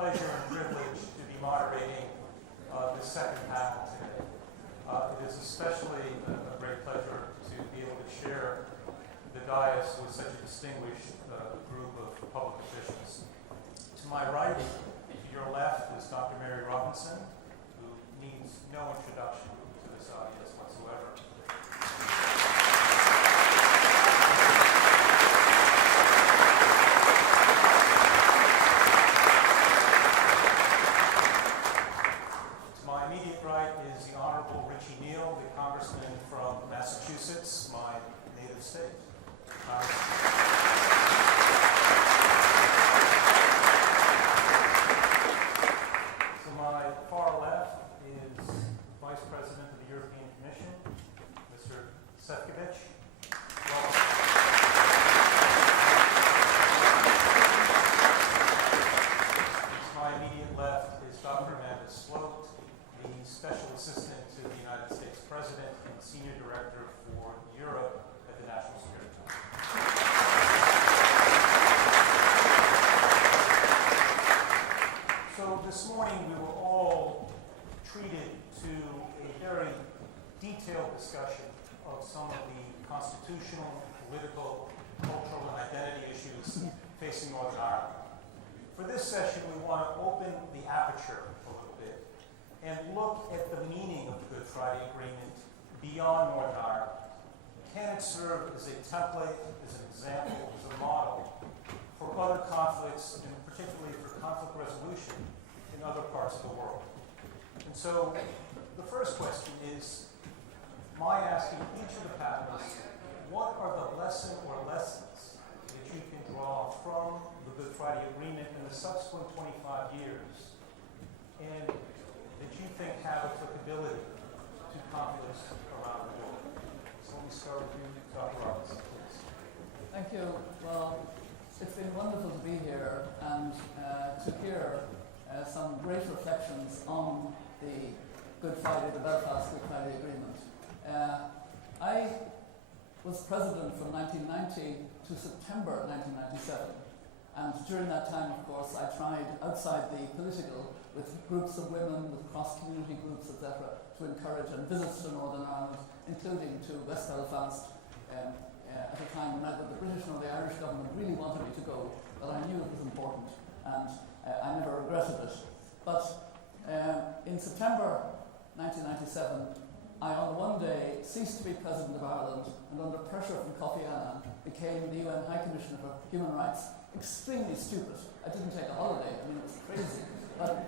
pleasure and privilege to be moderating the second panel today. It is especially a great pleasure to be able to share the dais with such a distinguished group of public officials. To my right, to your left, is Dr. Mary Robinson, who needs no introduction to this audience whatsoever. Massachusetts, my native state. To my far left is Vice President of the European Commission, Mr. Šefčovič. Welcome. To my immediate left is Dr. Amanda Sloat, the Special Assistant to the United States President and Senior Director for Europe at the National Security Council. So this morning we were all treated to a very detailed discussion of some of the constitutional, political, cultural, and identity issues facing Northern Ireland. For this session, we want to open the aperture a little bit and look at the meaning of the Good Friday Agreement beyond Northern Ireland. Can it serve as a template, as an example, as a model for other conflicts, and particularly for conflict resolution in other parts of the world? And so the first question is my asking each of the panelists, what are the lesson or lessons that you can draw from the Good Friday Agreement in the subsequent 25 years, and that you think have applicability to conflicts around the world? So let me start with you, Dr. Robinson, please. Thank you. Well, it's been wonderful to be here and to hear some great reflections on the Good Friday, the Belfast Good Friday Agreement. I was president from 1990 to September 1997. And during that time, of course, I tried outside the political with groups of women, with cross-community groups, etc., to encourage and visits to Northern Ireland, including to West Belfast at a time when neither the British nor the Irish government really wanted me to go, but I knew it was important, and I never regretted it. But in September 1997, I on one day ceased to be President of Ireland, and under pressure from Kofi Annan became the UN High Commissioner for Human Rights. Extremely stupid. I didn't take a holiday. I mean, it was crazy. But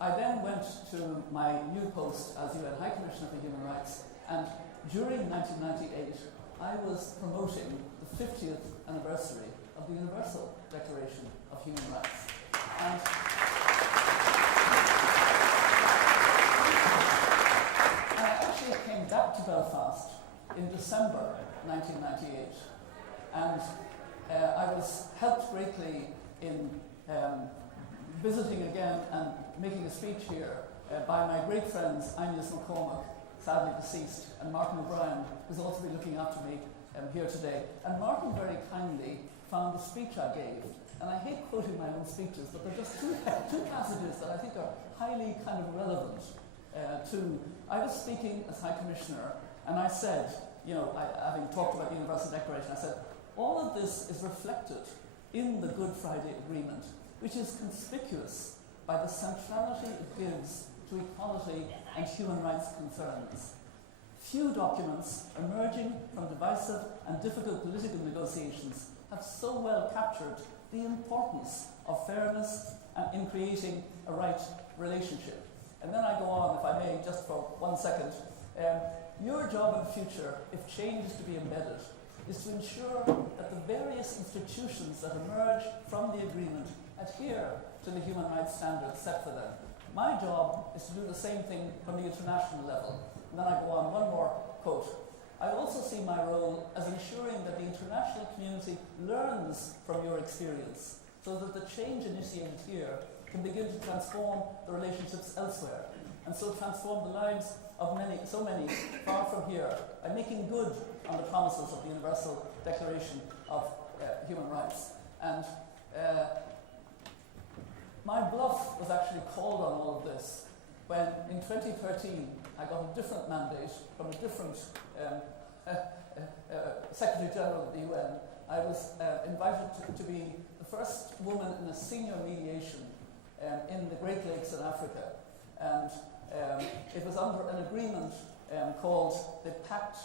I then went to my new post as UN High Commissioner for Human Rights, and during 1998, I was promoting the 50th anniversary of the Universal Declaration of Human Rights. And I actually came back to Belfast in December 1998, and I was helped greatly in visiting again and making a speech here by my great friends Agnes McCormack, sadly deceased, and Martin O'Brien, who's also been looking after me here today. And Martin very kindly found the speech I gave, and I hate quoting my own speeches, but there are just two passages that I think are highly kind of relevant to. I was speaking as High Commissioner, and I said, having talked about the Universal Declaration, I said, all of this is reflected in the Good Friday Agreement, which is conspicuous by the centrality it gives to equality and human rights concerns. Few documents emerging from divisive and difficult political negotiations have so well captured the importance of fairness in creating a right relationship. And then I go on, if I may, just for 1 second. Your job in the future, if change is to be embedded, is to ensure that the various institutions that emerge from the agreement adhere to the human rights standards set for them. My job is to do the same thing from the international level. And then I go on, one more quote. I also see my role as ensuring that the international community learns from your experience, so that the change initiated here can begin to transform the relationships elsewhere, and so transform the lives of so many far from here, by making good on the promises of the Universal Declaration of Human Rights. And this when in 2013 I got a different mandate from a different Secretary General of the UN. I was invited to be the first woman in a senior mediation in the Great Lakes in Africa. And it was under an agreement called the Pact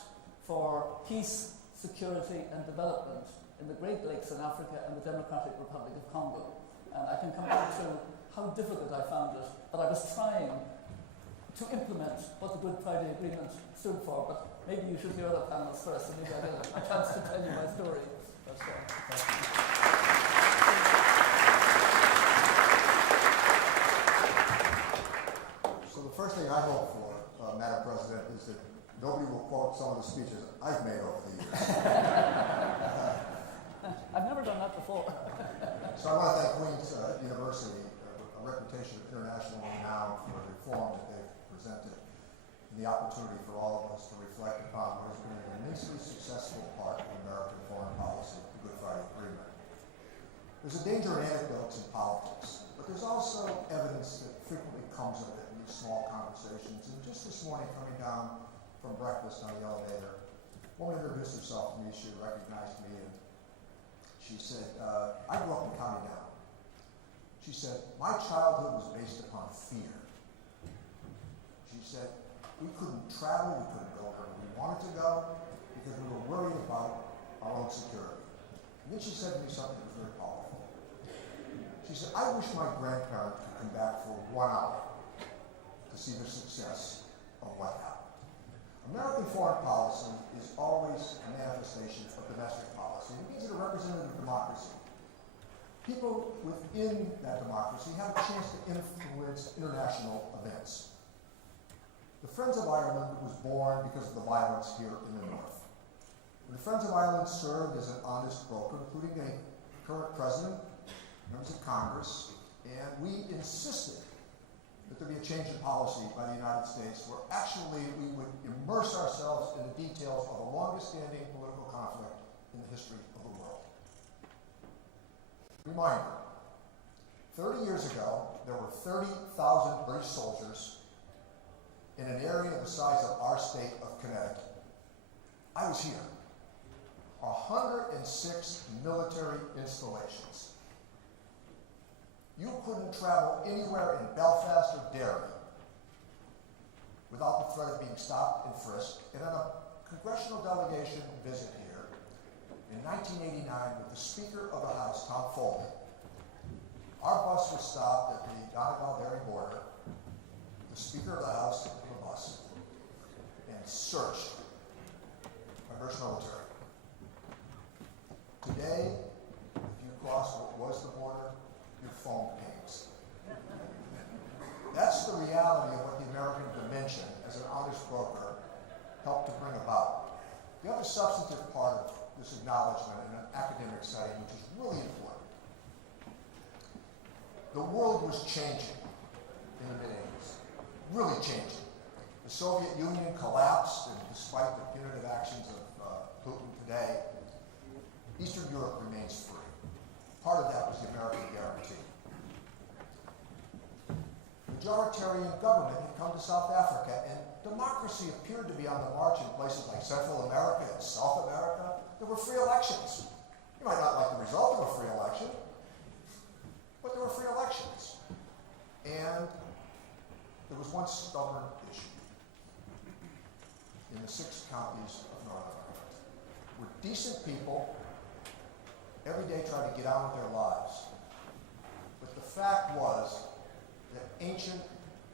for Peace, Security and Development in the Great Lakes in Africa and the Democratic Republic of Congo. And I can come back to how difficult I found it, but I was trying to implement what the Good Friday Agreement stood for. But maybe you should hear other panels first, and maybe I get a chance to tell you my story. But, So the first thing I hope for, Madam President, is that nobody will quote some of the speeches I've made over the years. I've never done that before. So I want to thank Queen's University, a reputation of international renown for the reform that they've presented, and the opportunity for all of us to reflect upon what has been an immensely successful part of American foreign policy, the Good Friday Agreement. There's a danger in anecdotes in politics, but there's also evidence that frequently comes of it in these small conversations. And just this morning, coming down from breakfast on the elevator, a woman introduced herself to me. She recognized me, and she said, I grew up in County Down. She said, my childhood was based upon fear. She said, we couldn't travel, we couldn't go where we wanted to go because we were worried about our own security. And then she said to me something that was very powerful. She said, I wish my grandparents could come back for 1 hour to see the success of what happened. American foreign policy is always a manifestation of domestic policy. It means that a representative democracy. People within that democracy have a chance to influence international events. The Friends of Ireland was born because of the violence here in the North. The Friends of Ireland served as an honest broker, including a current president, members of Congress, and we insisted that there be a change in policy by the United States where actually we would immerse ourselves in the details of the longest-standing political conflict in the history of the world. Reminder, 30 years ago, there were 30,000 British soldiers in an area the size of our state of Connecticut. I was here. 106 military installations. You couldn't travel anywhere in Belfast or Derry without the threat of being stopped and frisked. And on a congressional delegation visit here in 1989 with the Speaker of the House, Tom Foley, our bus was stopped at the Donegal-Derry border. The Speaker of the House took the bus and searched by British military. Today, if you cross what was the border, your phone pings. That's the reality of what the American dimension as an honest broker helped to bring about. The other substantive part of this acknowledgement in an academic setting, which is really important. The world was changing in the mid-80s, really changing. The Soviet Union collapsed, and despite the punitive actions of Putin today, Eastern Europe remains free. Part of that was the American guarantee. Majoritarian government had come to South Africa, and democracy appeared to be on the march in places like Central America and South America. There were free elections. You might not like the result of a free election, but there were free elections. And there was one stubborn issue in the 6 counties of Northern Ireland, where decent people every day tried to get on with their lives. But the fact was that ancient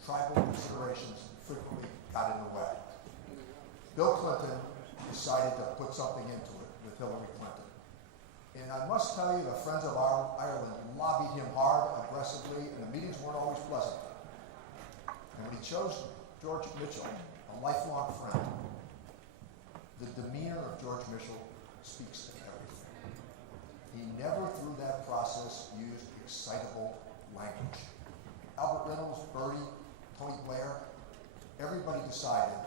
tribal considerations frequently got in the way. Bill Clinton decided to put something into it with Hillary Clinton. And I must tell you, the Friends of Ireland lobbied him hard, aggressively, and the meetings weren't always pleasant. And when he chose George Mitchell, a lifelong friend, the demeanor of George Mitchell speaks to everything. He never, through that process, used excitable language. Albert Reynolds, Bertie, Tony Blair, everybody decided,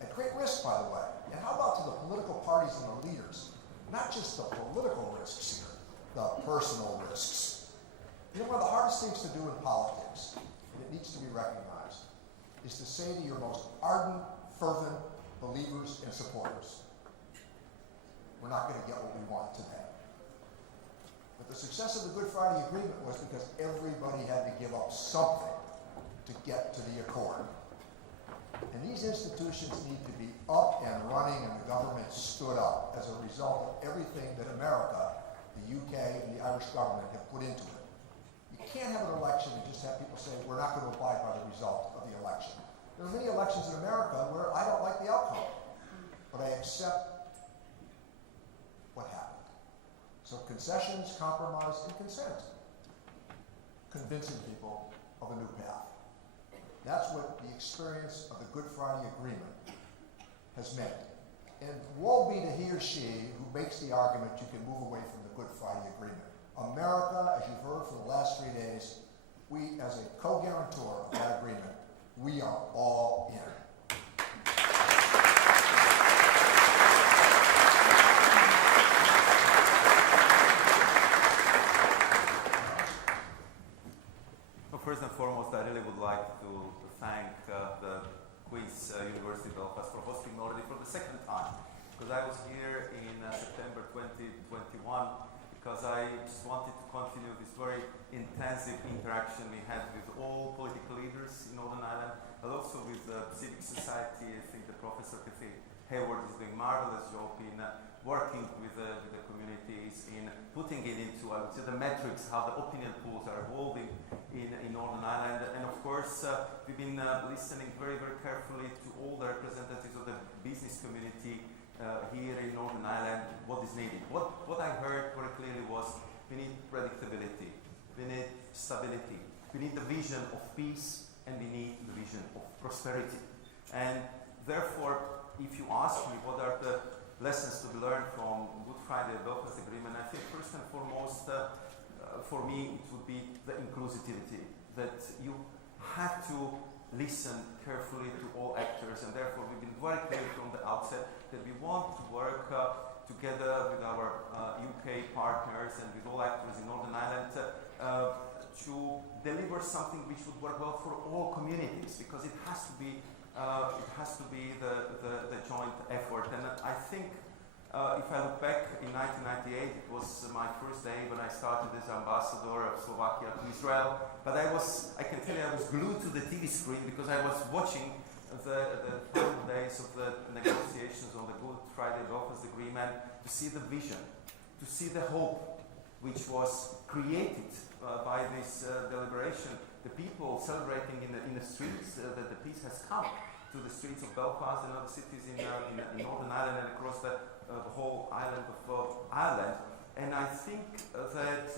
at great risk, by the way. And how about to the political parties and the leaders? Not just the political risks here, the personal risks. You know, one of the hardest things to do in politics that needs to be recognized is to say to your most ardent, fervent believers and supporters, we're not going to get what we want today. But the success of the Good Friday Agreement was because everybody had to give up something to get to the accord. And these institutions need to be up and running, and the government stood up as a result of everything that America, the UK, and the Irish government have put into it. You can't have an election and just have people say, we're not going to abide by the result of the election. There are many elections in America where I don't like the outcome, but I accept what happened. So concessions, compromise, and consent. Convincing people of a new path. That's what the experience of the Good Friday Agreement has meant. And woe be to he or she who makes the argument you can move away from the Good Friday Agreement. America, as you've heard for the last 3 days, we, as a co-guarantor of that agreement, we are all in. First and foremost, I really would like to thank the Queen's University Belfast for hosting me already for the second time, because I was here in September 2021, because I just wanted to continue this very intensive interaction we had with all political leaders in Northern Ireland, but also with civic society. I think the Professor Kathy Hayward is doing marvelous job in working with the communities, in putting it into, I would say, the metrics, how the opinion polls are evolving in Northern Ireland. And of course, we've been listening very, very carefully to all the representatives of the business community here in Northern Ireland, what is needed. What I heard very clearly was we need predictability, we need stability, we need the vision of peace, and we need the vision of prosperity. And therefore, if you ask me what are the lessons to be learned from Good Friday Belfast Agreement, I think first and foremost, for me, it would be the inclusivity, that you have to listen carefully to all actors, and therefore we've been very clear from the outset that we want to work together with our UK partners and with all actors in Northern Ireland to deliver something which would work well for all communities, because it has to be the joint effort. And I think if I look back in 1998, it was my first day when I started as ambassador of Slovakia to Israel. But I can tell you, I was glued to the TV screen because I was watching the final days of the negotiations on the Good Friday Belfast Agreement, to see the vision, to see the hope which was created by this deliberation. The people celebrating in the streets that the peace has come to the streets of Belfast and other cities in Northern Ireland and across the whole island of Ireland. And I think that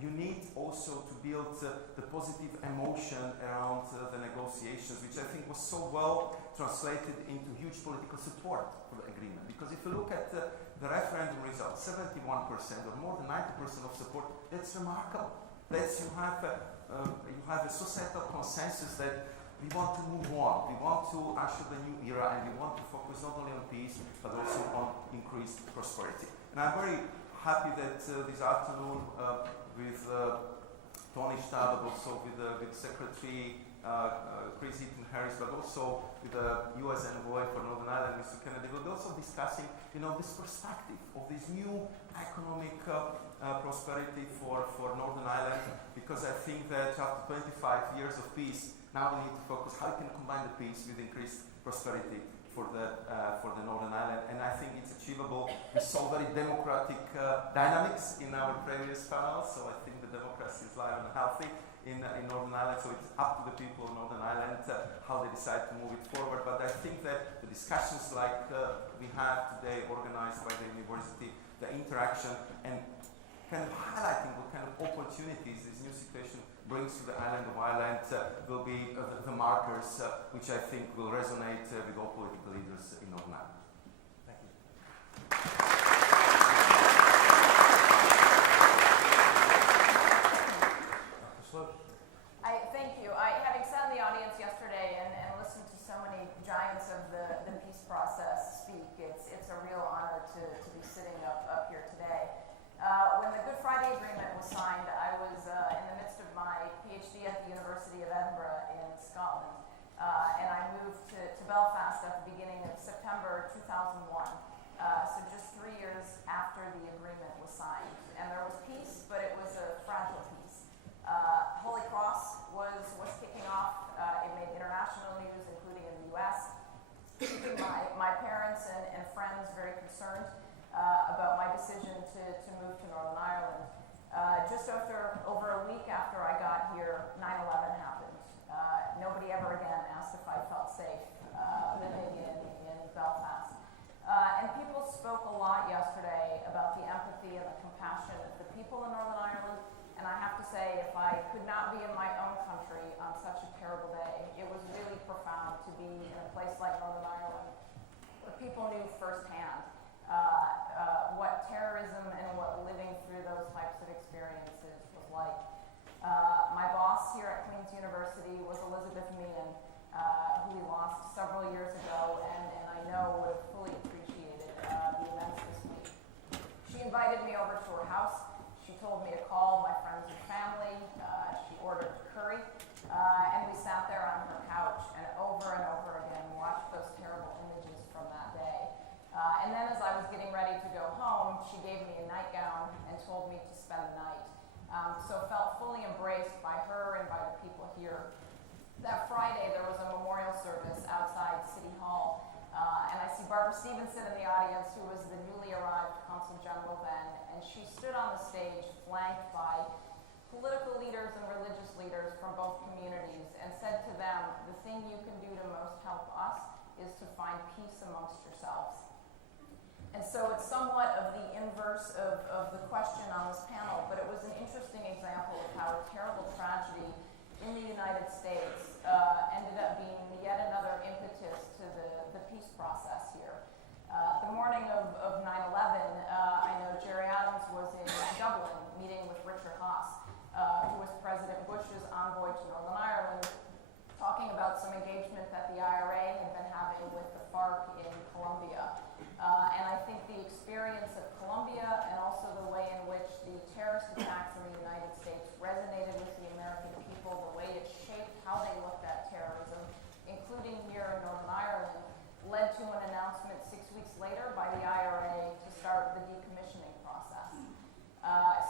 you need also to build the positive emotion around the negotiations, which I think was so well translated into huge political support for the agreement. Because if you look at the referendum results, 71% or more than 90% of support, that's remarkable. That's you have a societal consensus that we want to move on, we want to usher the new era, and we want to focus not only on peace, but also on increased prosperity. And I'm very happy that this afternoon with Tony Staub, but also with Secretary Chris Eaton Harris, but also with the US envoy for Northern Ireland, Mr. Kennedy, we'll be also discussing, this perspective of this new economic prosperity for Northern Ireland, because I think that after 25 years of peace, now we need to focus how we can combine the peace with increased prosperity for the Northern Ireland, and I think it's achievable. We saw very democratic dynamics in our previous panels, so I think the democracy is live and healthy in Northern Ireland, so it's up to the people of Northern Ireland how they decide to move it forward. But I think that the discussions like we have today, organized by the university, the interaction, and kind of highlighting what kind of opportunities this new situation brings to the island of Ireland will be the markers which I think will resonate with all political leaders in Northern Ireland. Thank you. Thank you. Having sat in the audience yesterday and listened to so many giants of the peace process speak, it's a real honor to be sitting up here today. When the Good Friday Agreement was signed, I was in the midst of my PhD at the University of Edinburgh, very concerned about my decision to move to Northern Ireland. Just over a week after I got here, 9/11 happened. Nobody ever again asked if I felt safe living in Belfast. And people spoke a lot yesterday about the empathy and the compassion of the people in Northern Ireland. And I have to say, if I could not be in my own country on such a terrible day, it was really profound to be in a place like Northern Ireland, where people knew firsthand what terrorism and what living through those types of experiences was like. My boss here at Queen's University was Elizabeth Meehan, who we lost several years ago, and I know would have fully appreciated the events this week. She invited me over to her house. She told me to call my friends and family. She ordered curry, and we sat there on her couch and over again watched those terrible images from that day. And then as I was getting ready to go home, she gave me a nightgown and told me to spend the night. So felt fully embraced by her and by the people here. That Friday, there was a memorial service outside City Hall, and I see Barbara Stevenson in the audience, who was the newly arrived Consul General then, and she stood on the stage flanked by political leaders and religious leaders from both communities and said to them, the thing you can do to most help us is to find peace amongst yourselves. And so it's somewhat of the inverse of the question on this panel, but it was an interesting example of how a terrible tragedy in the United States ended up being yet another impetus to the peace process here. The morning of 9/11, I know Jerry Adams was in Dublin meeting with Richard Haas, who was President Bush's envoy to Northern Ireland, talking about some engagement that the IRA had been having with the FARC in Colombia. And I think the experience of Colombia and also the way in which the terrorist attacks in the United States resonated with the American people, the way it shaped how they looked at terrorism, including here in Northern Ireland, led to an announcement 6 weeks later by the IRA to start the decommissioning process.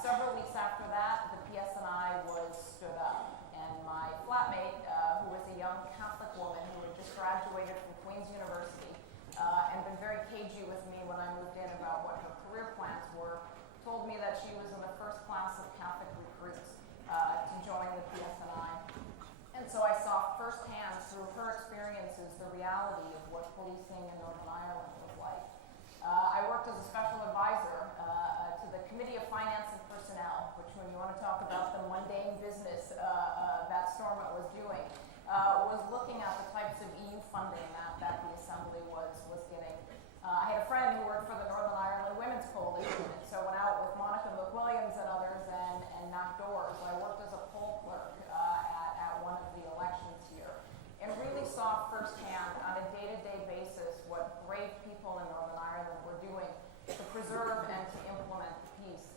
Several weeks after that, the PSNI was stood up, and my flatmate, who was a young Catholic woman who had just graduated from Queen's University and been very cagey with me when I moved in about what her career plans were, told me that she was in the first class of Catholic recruits to join the PSNI. And so I saw firsthand through her experiences the reality of what policing in Northern Ireland was like. I worked as a special advisor to the Committee of Finance and Personnel, which when you want to talk about the mundane business that Stormont was doing, was looking at the types of EU funding that the Assembly was getting. I had a friend who worked for the Northern Ireland Women's Coalition, and so went out with Monica McWilliams and others and knocked doors. I worked as a poll clerk at one of the elections here, and really saw firsthand on a day-to-day basis what brave people in Northern Ireland were doing to preserve and to implement peace.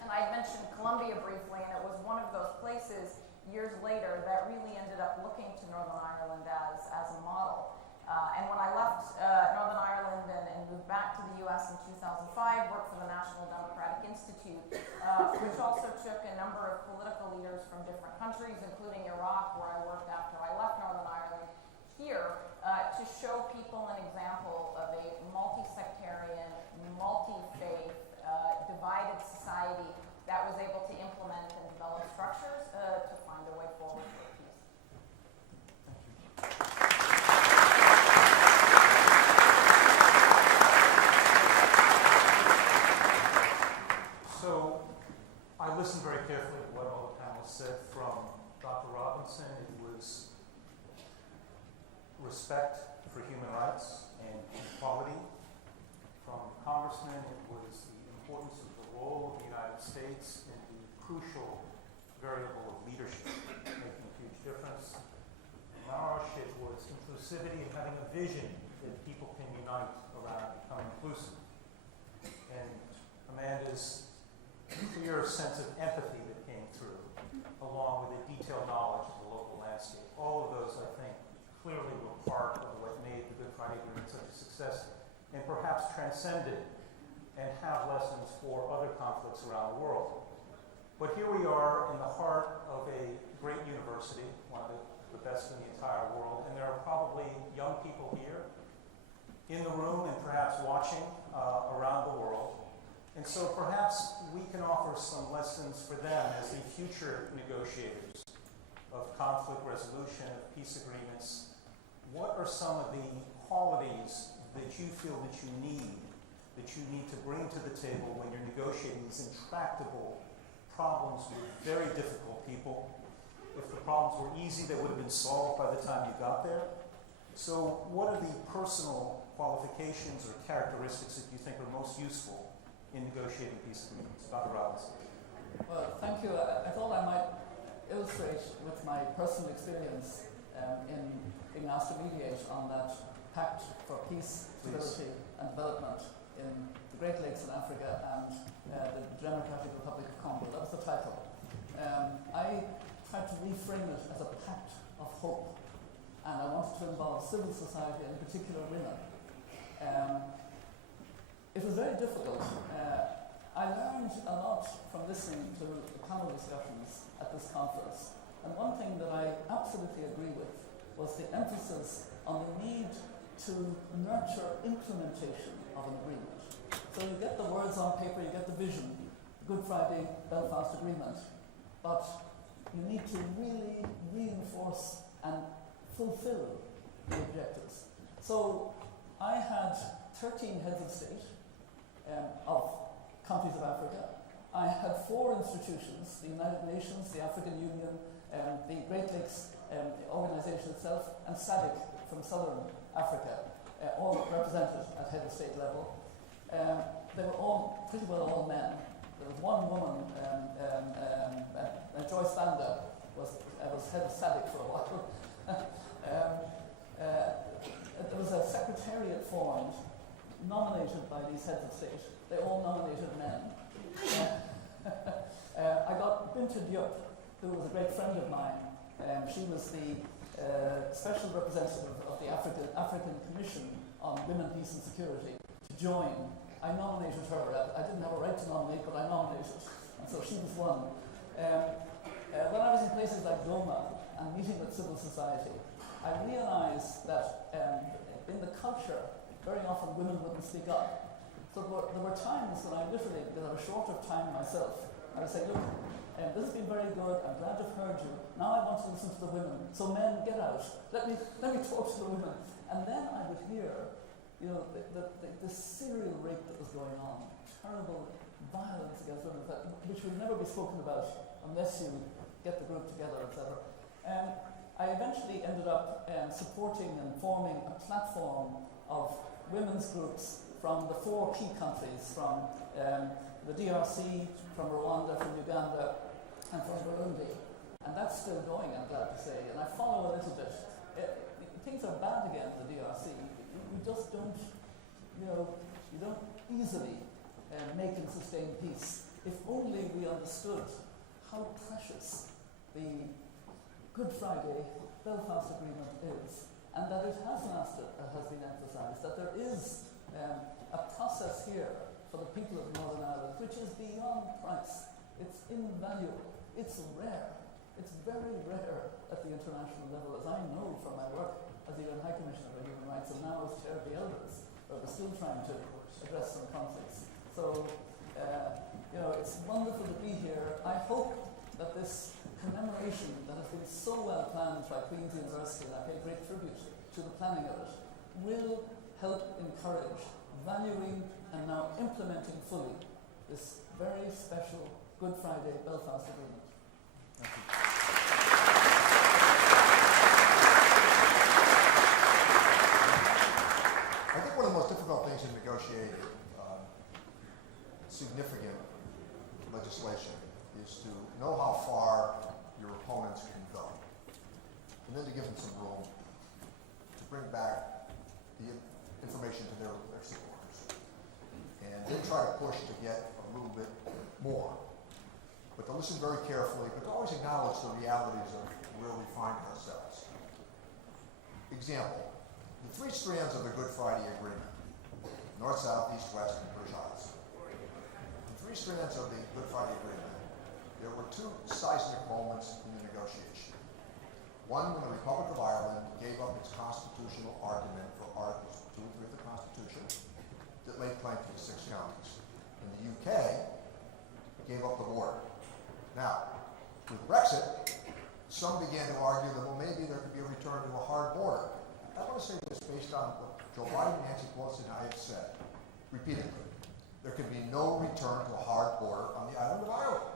And I mentioned Colombia briefly, and it was one of those places years later that really ended up looking to Northern Ireland as a model. And when I left Northern Ireland and moved back to the US in 2005, worked for the National Democratic Institute, which also took a number of political leaders from different countries, including Iraq, where I worked after I left Northern Ireland, here to show people an example of a multi-sectarian, multi-faith, divided society that was able to implement and develop structures to find a way forward for peace. So I listened very carefully to what all the panelists said. From Dr. Robinson, it was respect for human rights and equality. From the Congressman, it was the importance of the role of the United States in the crucial variable of leadership, making a huge difference. And Marosh, it was inclusivity and having a vision that people can unite around and become inclusive. And Amanda's clear sense of empathy that came through, along with a detailed knowledge of the local landscape. All of those, I think, clearly were part of what made the Good Friday Agreement such a success, and perhaps transcended and have lessons for other conflicts around the world. But here we are in the heart of a great university, one of the best in the entire world, and there are probably young people here in the room and perhaps watching around the world. And so perhaps we can offer some lessons for them as the future negotiators of conflict resolution, of peace agreements. What are some of the qualities that you feel that you need to bring to the table when you're negotiating these intractable problems with very difficult people? If the problems were easy, they would have been solved by the time you got there. So what are the personal qualifications or characteristics that you think are most useful in negotiating peace agreements? Dr. Robinson. Well, thank you. I thought I might illustrate with my personal experience in being asked to mediate on that Pact for Peace, Stability and Development in the Great Lakes in Africa and the Democratic Republic of Congo. That was the title. I tried to reframe it as a pact of hope, and I wanted to involve civil society, and in particular women. It was very difficult. I learned a lot from listening to the panel discussions at this conference, and one thing that I absolutely agree with was the emphasis on the need to nurture implementation of an agreement. So you get the words on paper, you get the vision, the Good Friday Belfast Agreement, but you need to really reinforce and fulfill the objectives. So I had 13 heads of state of countries of Africa. I had 4 institutions, the United Nations, the African Union, the Great Lakes organization itself, and SADC from Southern Africa, all represented at head of state level. They were all, pretty well all men. There was one woman, Joyce Banda, was head of SADC for a while. There was a secretariat formed, nominated by these heads of state. They all nominated men. I got Binta Diop, who was a great friend of mine. She was the special representative of the African Commission on Women, Peace and Security to join. I nominated her. I didn't have a right to nominate, but I nominated, and so she was one. When I was in places like Goma and meeting with civil society, I realized that in the culture, very often women wouldn't speak up. So there were times when I literally, because I was short of time myself, I would say, look, this has been very good, I'm glad to have heard you. Now I want to listen to the women. So men, get out. Let me talk to the women. And then I would hear, the serial rape that was going on, terrible violence against women, which will never be spoken about unless you get the group together, etc. I eventually ended up supporting and forming a platform of women's groups from the 4 key countries, from the DRC, from Rwanda, from Uganda, and from Burundi. And that's still going, I'm glad to say. And I follow a little bit. Things are bad again in the DRC. You just don't, you don't easily make and sustain peace. If only we understood how precious the Good Friday Belfast Agreement is, and that it has lasted, has been emphasised, that there is a process here for the people of Northern Ireland which is beyond price. It's invaluable. It's rare. It's very rare at the international level, as I know from my work as the UN High Commissioner for Human Rights and now as Chair of the Elders, where we're still trying to address some conflicts. So, it's wonderful to be here. I hope that this commemoration that has been so well planned by Queen's University, and I pay great tribute to the planning of it, will help encourage valuing and now implementing fully this very special Good Friday Belfast Agreement. Thank you. I think one of the most difficult things in negotiating significant legislation is to know how far your opponents can go, and then to give them some room to bring back the information to their supporters, and then try to push to get a little bit more, but to listen very carefully, but to always acknowledge the realities of where we find ourselves. Example, the 3 strands of the Good Friday Agreement, north, south, east, west, and British Isles. The 3 strands of the Good Friday Agreement, there were 2 seismic moments in the negotiation. One, when the Republic of Ireland gave up its constitutional argument for Articles 2 and 3 of the Constitution that laid claim to the 6 counties. In the UK, gave up the border. Now, with Brexit, some began to argue that, well, maybe there could be a return to a hard border. I want to say this based on what Joe Biden, Nancy Pelosi, and I have said repeatedly. There can be no return to a hard border on the island of Ireland.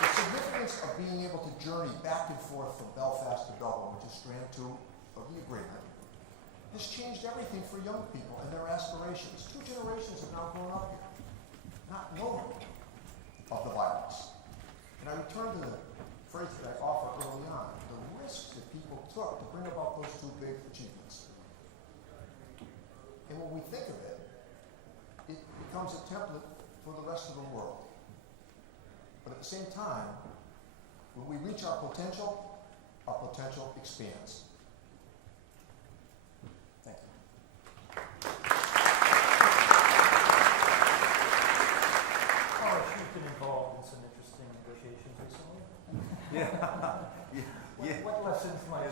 The significance of being able to journey back and forth from Belfast to Dublin, which is strand 2 of the agreement, has changed everything for young people and their aspirations. 2 generations have now grown up here, not knowing of the violence. And I return to the phrase that I offered early on, the risks that people took to bring about those 2 big achievements. And when we think of it, it becomes a template for the rest of the world. But at the same time, when we reach our potential expands. Thank you. Horace, you've been involved in some interesting negotiations recently. What lessons might you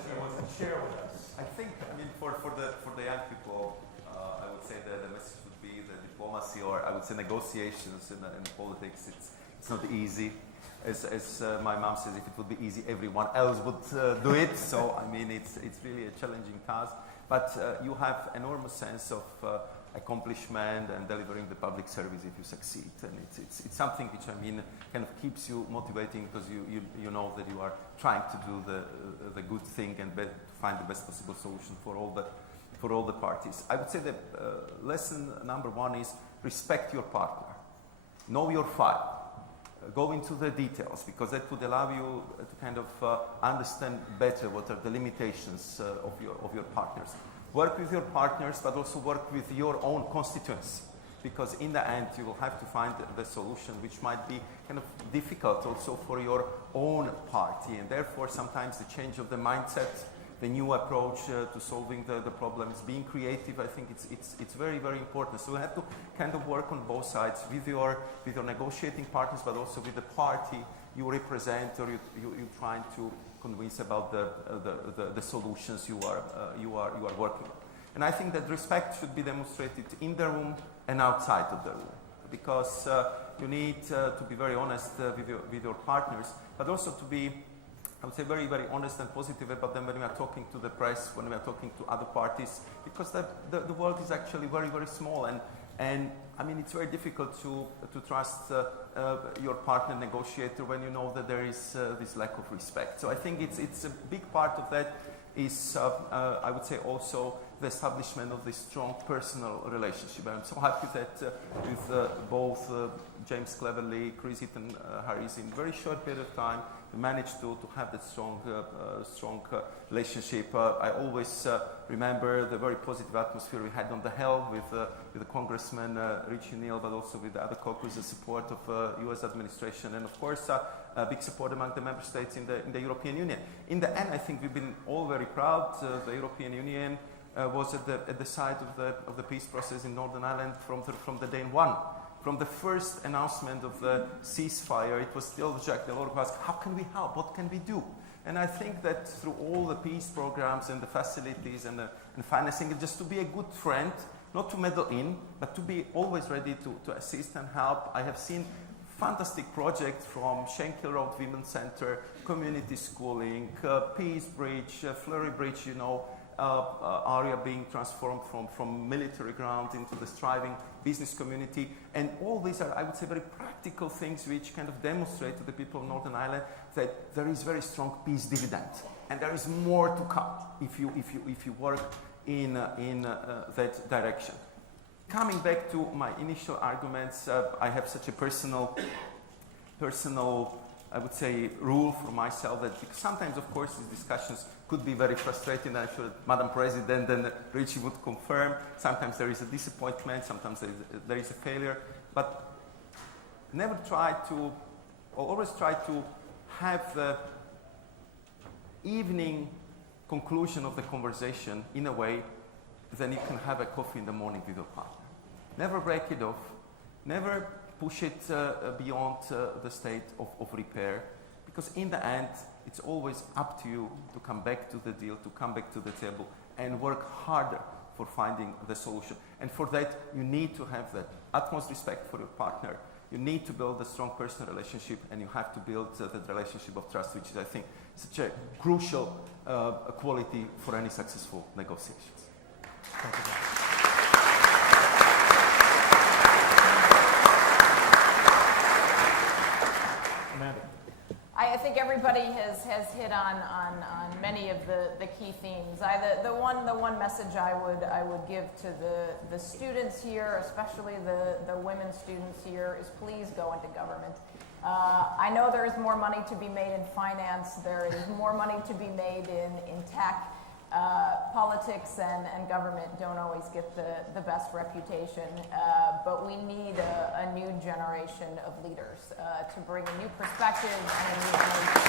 share with us? I think, for the young people, I would say that the message would be the diplomacy, or I would say negotiations in politics. It's not easy. As my mom says, if it would be easy, everyone else would do it. So it's really a challenging task. But you have enormous sense of accomplishment and delivering the public service if you succeed, and it's something which kind of keeps you motivating, because you know that you are trying to do the good thing and to find the best possible solution for all the parties. I would say that lesson number 1 is respect your partner, know your file. Go into the details, because that would allow you to kind of understand better what are the limitations of your partners. Work with your partners, but also work with your own constituents, because in the end you will have to find the solution, which might be kind of difficult also for your own party, and therefore sometimes the change of the mindset, the new approach to solving the problems, being creative, I think it's very, very important. So you have to kind of work on both sides with your negotiating partners, but also with the party you represent, or you're trying to convince about the solutions you are working on. And I think that respect should be demonstrated in the room and outside of the room, because you need to be very honest with your partners, but also to be, I would say, very, very honest and positive about them when we are talking to the press, when we are talking to other parties, because the world is actually very, very small, and it's very difficult to trust your partner negotiator when you know that there is this lack of respect. So I think it's a big part of that is, I would say, also the establishment of this strong personal relationship. I'm so happy that with both James Cleverly, Chris Eaton Harris, in a very short period of time, we managed to have that strong relationship. I always remember the very positive atmosphere we had on the Hill with the Congressman Richie Neal, but also with the other caucus, the support of U.S. administration, and of course a big support among the member states in the European Union. In the end, I think we've been all very proud. The European Union was at the side of the peace process in Northern Ireland from the day one. From the first announcement of the ceasefire, it was still Jacques Delors who asked, how can we help? What can we do? And I think that through all the peace programs and the facilities and financing, just to be a good friend, not to meddle in, but to be always ready to assist and help. I have seen fantastic projects from Schenkel Road Women's Center, community schooling, Peace Bridge, Fleury Bridge, area being transformed from military ground into the thriving business community. And all these are, I would say, very practical things which kind of demonstrate to the people of Northern Ireland that there is very strong peace dividend. And there is more to come if you work in that direction. Coming back to my initial arguments, I have such a personal, I would say, rule for myself that sometimes, of course, these discussions could be very frustrating. I'm sure Madam President and Richie would confirm. Sometimes there is a disappointment, sometimes there is a failure, but always try to have the evening conclusion of the conversation in a way that you can have a coffee in the morning with your partner. Never break it off, never push it beyond the state of repair, because in the end, it's always up to you to come back to the deal, to come back to the table, and work harder for finding the solution. And for that, you need to have that utmost respect for your partner. You need to build a strong personal relationship, and you have to build that relationship of trust, which is, I think, such a crucial quality for any successful negotiations. Thank you. Amanda. I think everybody has hit on many of the key themes. The one message I would give to the students here, especially the women students here, is please go into government. I know there is more money to be made in finance. There is more money to be made in tech. Politics and government don't always get the best reputation, but we need a new generation of leaders to bring a new perspective and a new generation.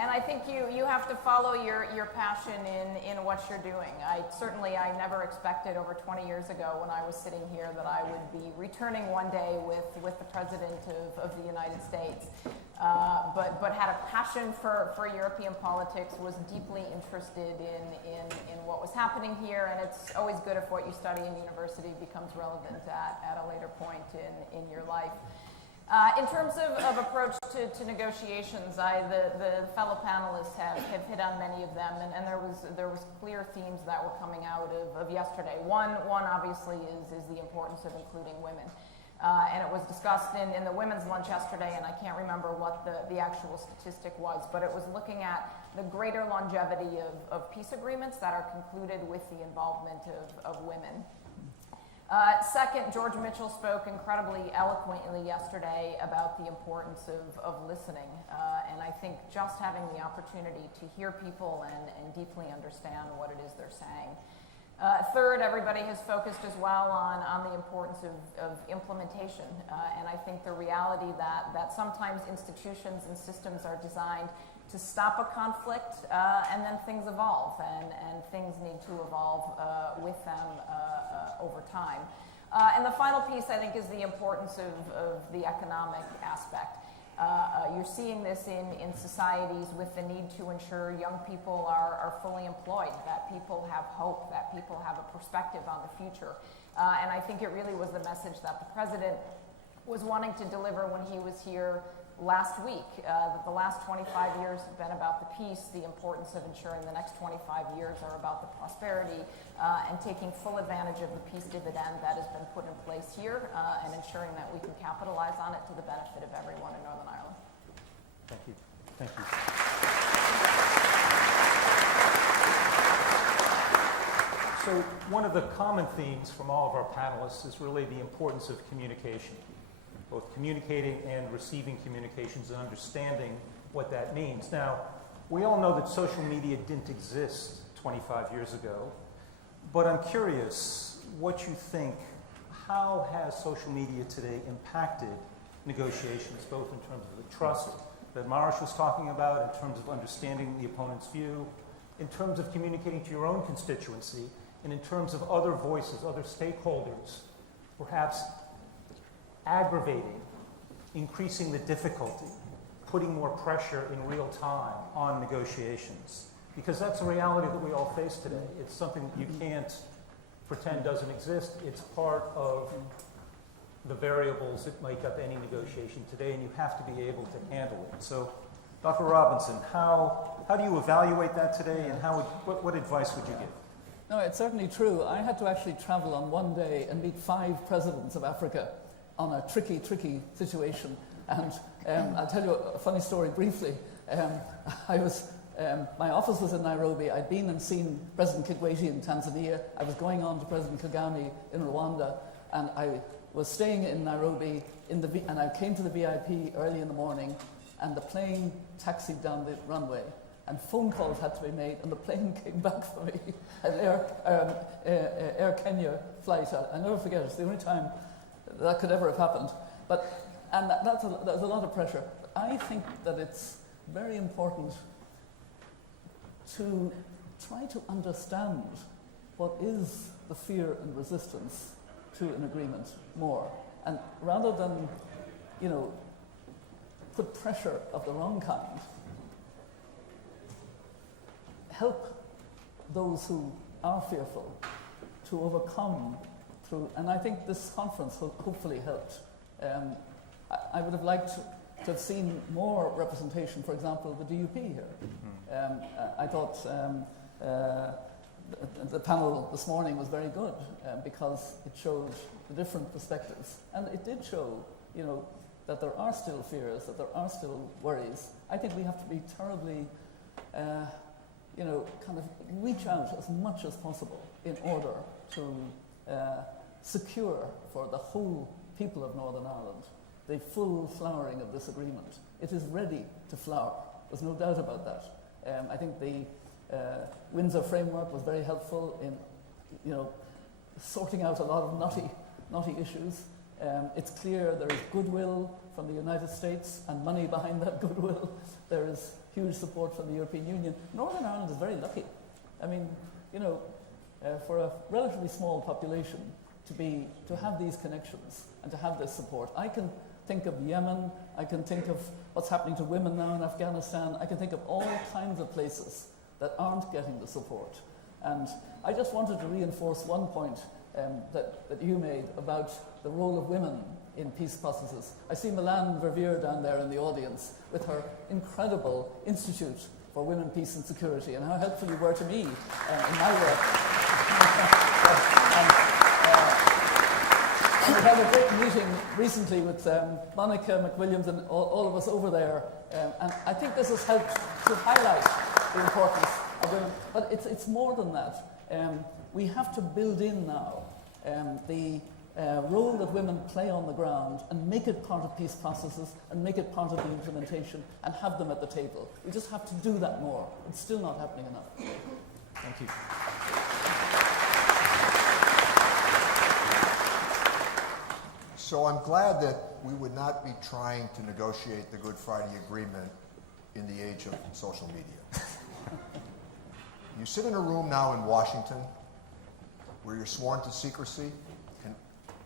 And I think you have to follow your passion in what you're doing. I never expected over 20 years ago when I was sitting here that I would be returning one day with the President of the United States. But had a passion for European politics, was deeply interested in what was happening here, and it's always good if what you study in university becomes relevant at a later point in your life. In terms of approach to negotiations, the fellow panelists have hit on many of them, and there was clear themes that were coming out of yesterday. One obviously is the importance of including women. And it was discussed in the women's lunch yesterday, and I can't remember what the actual statistic was, but it was looking at the greater longevity of peace agreements that are concluded with the involvement of women. Second, George Mitchell spoke incredibly eloquently yesterday about the importance of listening, and I think just having the opportunity to hear people and deeply understand what it is they're saying. Third, everybody has focused as well on the importance of implementation, and I think the reality that sometimes institutions and systems are designed to stop a conflict, and then things evolve, and things need to evolve with them over time. And the final piece, I think, is the importance of the economic aspect. You're seeing this in societies with the need to ensure young people are fully employed, that people have hope, that people have a perspective on the future. And I think it really was the message that the President was wanting to deliver when he was here last week, that the last 25 years have been about the peace, the importance of ensuring the next 25 years are about the prosperity, and taking full advantage of the peace dividend that has been put in place here, and ensuring that we can capitalize on it to the benefit of everyone in Northern Ireland. Thank you. Thank you. So one of the common themes from all of our panelists is really the importance of communication, both communicating and receiving communications and understanding what that means. Now, we all know that social media didn't exist 25 years ago, but I'm curious what you think, how has social media today impacted negotiations, both in terms of the trust that Maros was talking about, in terms of understanding the opponent's view, in terms of communicating to your own constituency, and in terms of other voices, other stakeholders, perhaps aggravating, increasing the difficulty, putting more pressure in real time on negotiations. Because that's a reality that we all face today. It's something that you can't pretend doesn't exist. It's part of the variables that make up any negotiation today, and you have to be able to handle it. So, Dr. Robinson, how do you evaluate that today, and what advice would you give? No, it's certainly true. I had to actually travel on one day and meet 5 presidents of Africa on a tricky situation. And I'll tell you a funny story briefly. My office was in Nairobi. I'd been and seen President Kikwete in Tanzania. I was going on to President Kagame in Rwanda, and I was staying in Nairobi, and I came to the VIP early in the morning, and the plane taxied down the runway, and phone calls had to be made, and the plane came back for me, an Air Kenya flight. I'll never forget it. It's the only time that could ever have happened. There's a lot of pressure. I think that it's very important to try to understand what is the fear and resistance to an agreement more. And rather than, put pressure of the wrong kind, help those who are fearful to overcome through, and I think this conference hopefully helped. I would have liked to have seen more representation, for example, the DUP here. I thought the panel this morning was very good because it showed the different perspectives. And it did show, that there are still fears, that there are still worries. I think we have to be terribly, kind of reach out as much as possible in order to secure for the whole people of Northern Ireland the full flowering of this agreement. It is ready to flower. There's no doubt about that. I think the Windsor framework was very helpful in, sorting out a lot of knotty issues. It's clear there is goodwill from the United States and money behind that goodwill. There is huge support from the European Union. Northern Ireland is very lucky. I mean, for a relatively small population to have these connections and to have this support. I can think of Yemen, I can think of what's happening to women now in Afghanistan, I can think of all kinds of places that aren't getting the support. And I just wanted to reinforce one point that you made about the role of women in peace processes. I see Milan Verveer down there in the audience with her incredible Institute for Women, Peace and Security, and how helpful you were to me in my work. We had a great meeting recently with Monica McWilliams and all of us over there, and I think this has helped to highlight the importance of women. But it's more than that. We have to build in now the role that women play on the ground and make it part of peace processes and make it part of the implementation and have them at the table. We just have to do that more. It's still not happening enough. Thank you. So I'm glad that we would not be trying to negotiate the Good Friday Agreement in the age of social media. You sit in a room now in Washington where you're sworn to secrecy and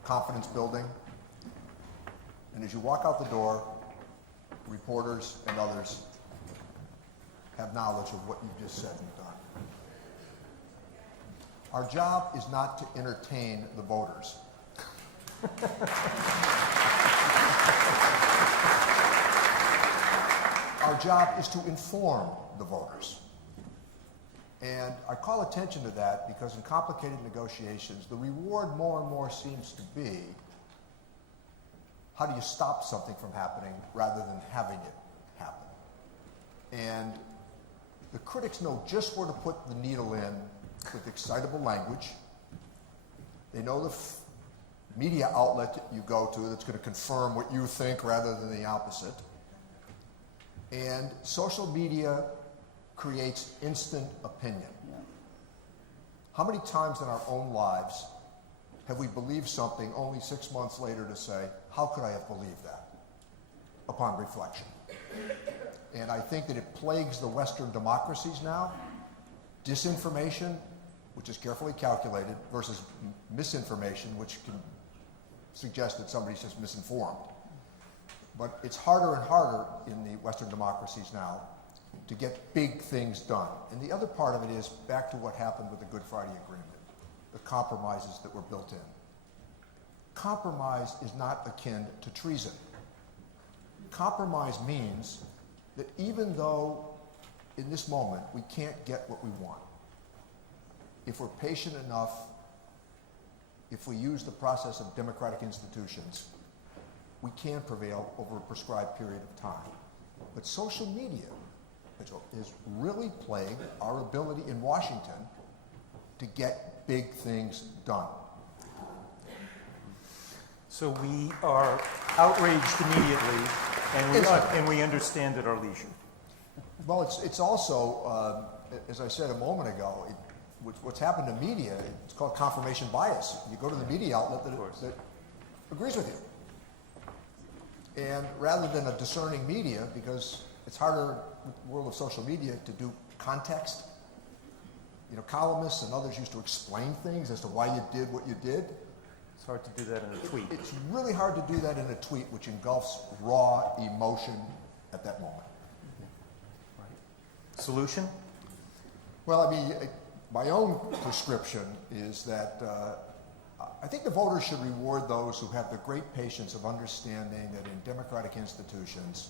confidence building, and as you walk out the door, reporters and others have knowledge of what you've just said and done. Our job is not to entertain the voters. Our job is to inform the voters. And I call attention to that because in complicated negotiations, the reward more and more seems to be how do you stop something from happening rather than having it happen. And the critics know just where to put the needle in with excitable language. They know the media outlet that you go to that's going to confirm what you think rather than the opposite. And social media creates instant opinion. Yeah. How many times in our own lives have we believed something only 6 months later to say, how could I have believed that? Upon reflection. And I think that it plagues the Western democracies now. Disinformation, which is carefully calculated, versus misinformation, which can suggest that somebody's just misinformed. But it's harder and harder in the Western democracies now to get big things done. And the other part of it is back to what happened with the Good Friday Agreement, the compromises that were built in. Compromise is not akin to treason. Compromise means that even though in this moment we can't get what we want, if we're patient enough, if we use the process of democratic institutions, we can prevail over a prescribed period of time. But social media is really plaguing our ability in Washington to get big things done. So we are outraged immediately, and we understand at our leisure. Well, it's also, as I said a moment ago, what's happened to media, it's called confirmation bias. You go to the media outlet that agrees with you. And rather than a discerning media, because it's harder with the world of social media to do context. You know, columnists and others used to explain things as to why you did what you did. It's It's hard to do that in a tweet. It's really hard to do that in a tweet which engulfs raw emotion at that moment. Solution? Well, I mean, my own prescription is that I think the voters should reward those who have the great patience of understanding that in democratic institutions,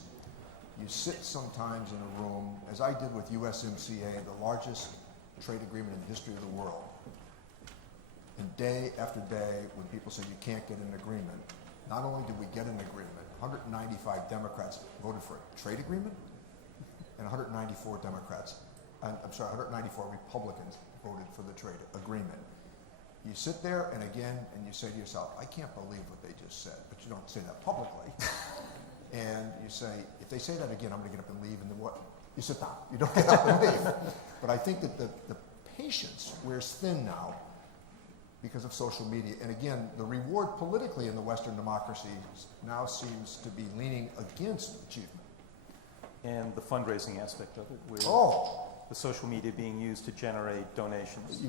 you sit sometimes in a room, as I did with USMCA, the largest trade agreement in the history of the world. And day after day, when people say you can't get an agreement, not only did we get an agreement, 195 Democrats voted for a trade agreement, and 194 Republicans voted for the trade agreement. You sit there and again, and you say to yourself, I can't believe what they just said, but you don't say that publicly. And you say, if they say that again, I'm going to get up and leave, and then what? You sit down. You don't get up and leave. But I think that the patience wears thin now because of social media. And again, the reward politically in the Western democracies now seems to be leaning against achievement. And the fundraising aspect of it, where the social media being used to generate donations.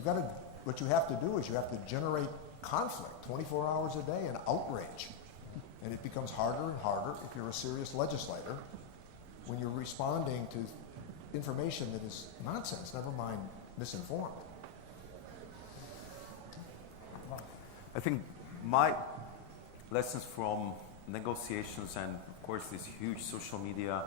What you have to do is you have to generate conflict 24 hours a day and outrage. And it becomes harder and harder if you're a serious legislator when you're responding to information that is nonsense, never mind misinformed. I think my lessons from negotiations and, of course, this huge social media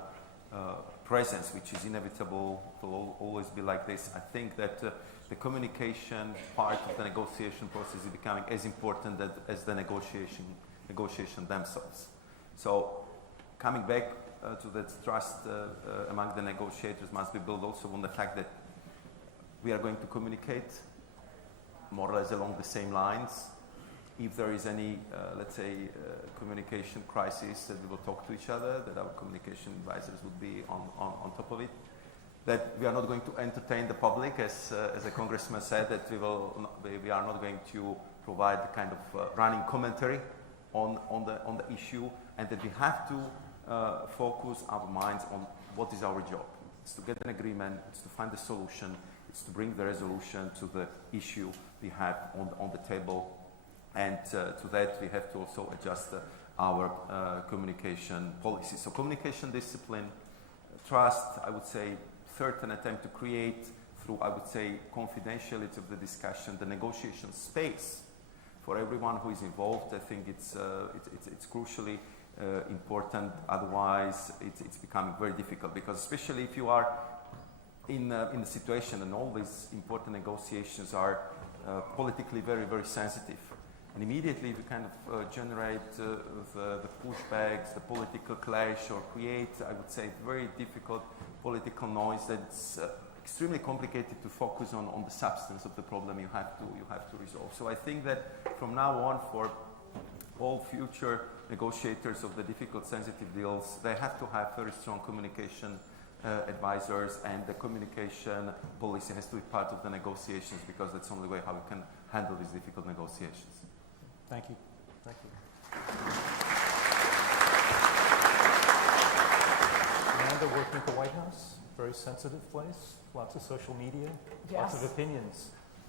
presence, which is inevitable, will always be like this. I think that the communication part of the negotiation process is becoming as important as the negotiation themselves. So coming back to that trust among the negotiators must be built also on the fact that we are going to communicate more or less along the same lines. If there is any, let's say, communication crisis, that we will talk to each other, that our communication advisors would be on top of it, that we are not going to entertain the public, as a congressman said, that we are not going to provide the kind of running commentary on the issue, and that we have to focus our minds on what is our job. It's to get an agreement, it's to find a solution, it's to bring the resolution to the issue we have on the table. And to that, we have to also adjust our communication policy. So communication discipline, trust, I would say, certain attempt to create through, I would say, confidentiality of the discussion, the negotiation space for everyone who is involved. I think it's crucially important. Otherwise, it's becoming very difficult, because especially if you are in a situation and all these important negotiations are politically very, very sensitive. And immediately we kind of generate the pushbacks, the political clash, or create, I would say, very difficult political noise that's extremely complicated to focus on the substance of the problem you have to resolve. So I think that from now on, for all future negotiators of the difficult, sensitive deals, they have to have very strong communication advisors, and the communication policy has to be part of the negotiations, because that's the only way how we can handle these difficult negotiations. Thank you. Thank you. Amanda, working at the White House, very sensitive place, lots of social media, lots of opinions.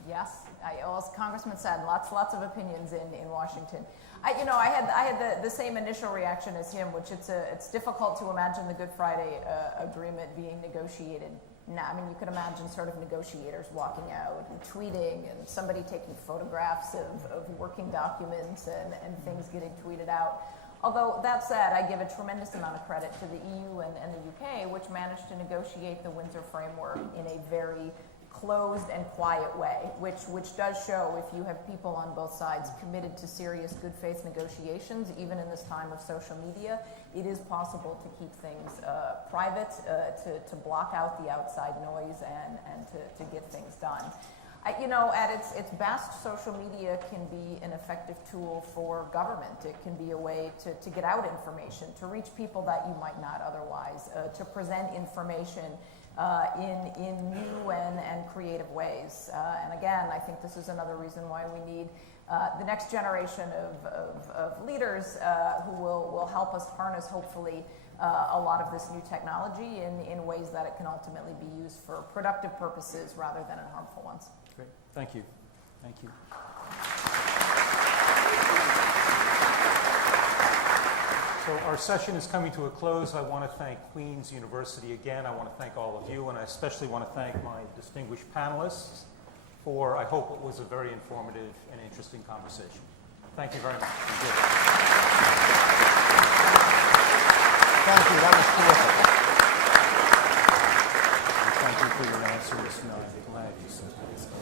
Yes, as Congressman said, lots of opinions in Washington. I had the same initial reaction as him, which it's difficult to imagine the Good Friday agreement being negotiated. Now, I mean, you could imagine sort of negotiators walking out and tweeting, and somebody taking photographs of working documents and things getting tweeted out. Although, that said, I give a tremendous amount of credit to the EU and the UK, which managed to negotiate the Windsor Framework in a very closed and quiet way, which does show, if you have people on both sides committed to serious good faith negotiations, even in this time of social media, it is possible to keep things private, to block out the outside noise and to get things done. At its best, social media can be an effective tool for government. It can be a way to get out information, to reach people that you might not otherwise, to present information in new and creative ways. And again, I think this is another reason why we need the next generation of leaders who will help us harness, hopefully, a lot of this new technology in ways that it can ultimately be used for productive purposes rather than in harmful ones. Great. Thank you. Thank you. So our session is coming to a close. I want to thank Queen's University again. I want to thank all of you, and I especially want to thank my distinguished panelists for, I hope it was a very informative and interesting conversation. Thank you very much. Thank you. That was terrific. Thank you for your answers. No, I'm glad you said that.